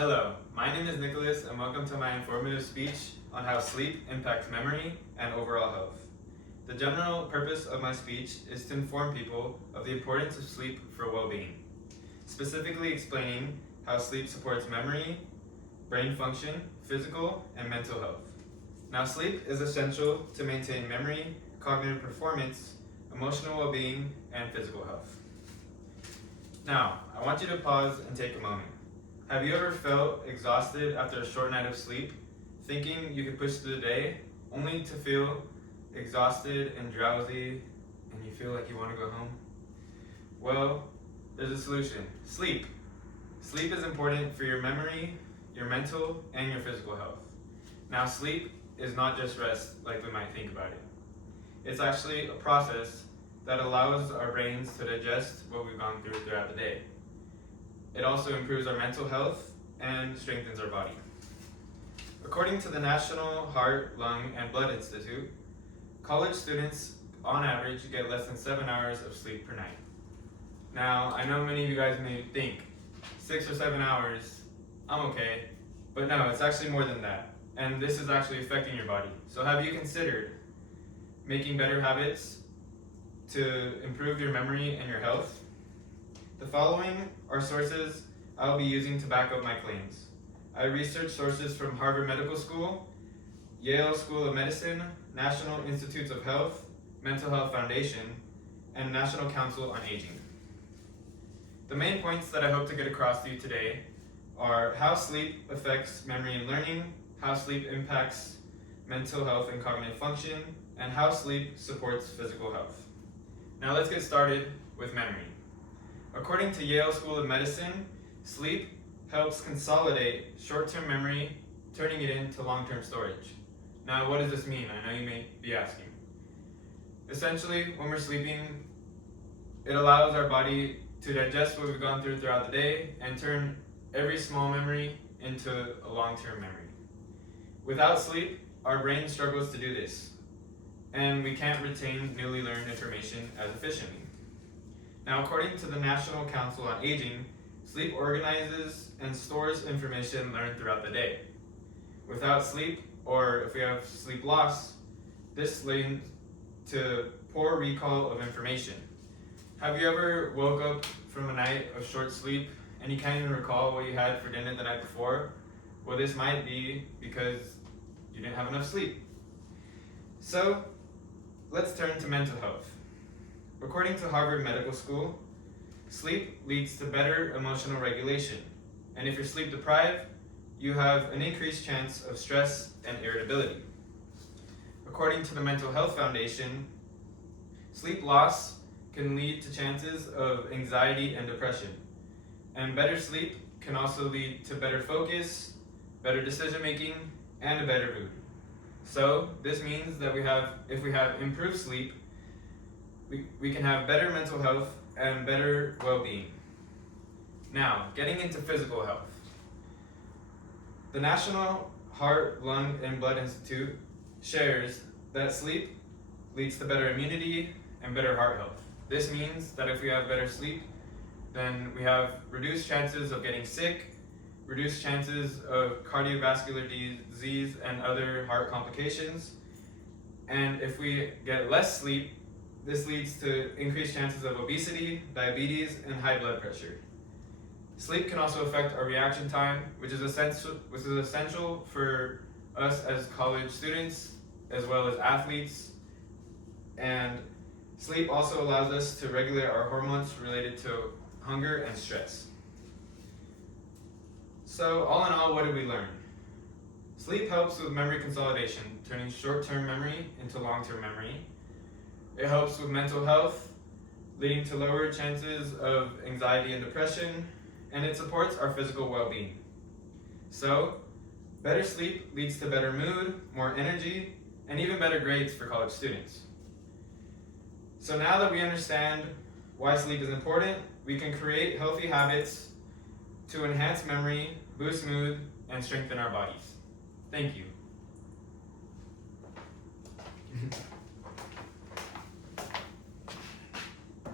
Hello, my name is Nicholas and welcome to my informative speech on how sleep impacts memory and overall health. The general purpose of my speech is to inform people of the importance of sleep for well-being, specifically explaining how sleep supports memory, brain function, physical, and mental health. Now, sleep is essential to maintain memory, cognitive performance, emotional well-being, and physical health. Now, I want you to pause and take a moment. Have you ever felt exhausted after a short night of sleep, thinking you could push through the day, only to feel exhausted and drowsy, and you feel like you want to go home? Well, there's a solution. Sleep. Sleep is important for your memory, your mental, and your physical health. Now, sleep is not just rest like we might think about it. It's actually a process that allows our brains to digest what we've gone through throughout the day. It also improves our mental health and strengthens our body. According to the National Heart, Lung, and Blood Institute, college students on average get less than 7 hours of sleep per night. Now, I know many of you guys may think 6 or 7 hours, I'm okay, but no, it's actually more than that. And this is actually affecting your body. So have you considered making better habits to improve your memory and your health? The following are sources I'll be using to back up my claims. I researched sources from Harvard Medical School, Yale School of Medicine, National Institutes of Health, Mental Health Foundation, and National Council on Aging. The main points that I hope to get across to you today are how sleep affects memory and learning, how sleep impacts mental health and cognitive function, and how sleep supports physical health. Now let's get started with memory. According to Yale School of Medicine, sleep helps consolidate short-term memory, turning it into long-term storage. Now, what does this mean? I know you may be asking. Essentially, when we're sleeping, it allows our body to digest what we've gone through throughout the day and turn every small memory into a long-term memory. Without sleep, our brain struggles to do this, and we can't retain newly learned information as efficiently. Now, according to the National Council on Aging, sleep organizes and stores information learned throughout the day. Without sleep, or if we have sleep loss, this leads to poor recall of information. Have you ever woke up from a night of short sleep and you can't even recall what you had for dinner the night before? Well, this might be because you didn't have enough sleep. So, let's turn to mental health. According to Harvard Medical School, sleep leads to better emotional regulation. And if you're sleep deprived, you have an increased chance of stress and irritability. According to the Mental Health Foundation, sleep loss can lead to chances of anxiety and depression. And better sleep can also lead to better focus, better decision making, and a better mood. So this means that if we have improved sleep, we can have better mental health and better well-being. Now, getting into physical health. The National Heart, Lung, and Blood Institute shares that sleep leads to better immunity and better heart health. This means that if we have better sleep, then we have reduced chances of getting sick, reduced chances of cardiovascular disease and other heart complications. And if we get less sleep, this leads to increased chances of obesity, diabetes, and high blood pressure. Sleep can also affect our reaction time, which is essential for us as college students, as well as athletes. And sleep also allows us to regulate our hormones related to hunger and stress. So, all in all, what did we learn? Sleep helps with memory consolidation, turning short-term memory into long-term memory. It helps with mental health, leading to lower chances of anxiety and depression, and it supports our physical well-being. So, better sleep leads to better mood, more energy, and even better grades for college students. So now that we understand why sleep is important, we can create healthy habits to enhance memory, boost mood, and strengthen our bodies. Thank you.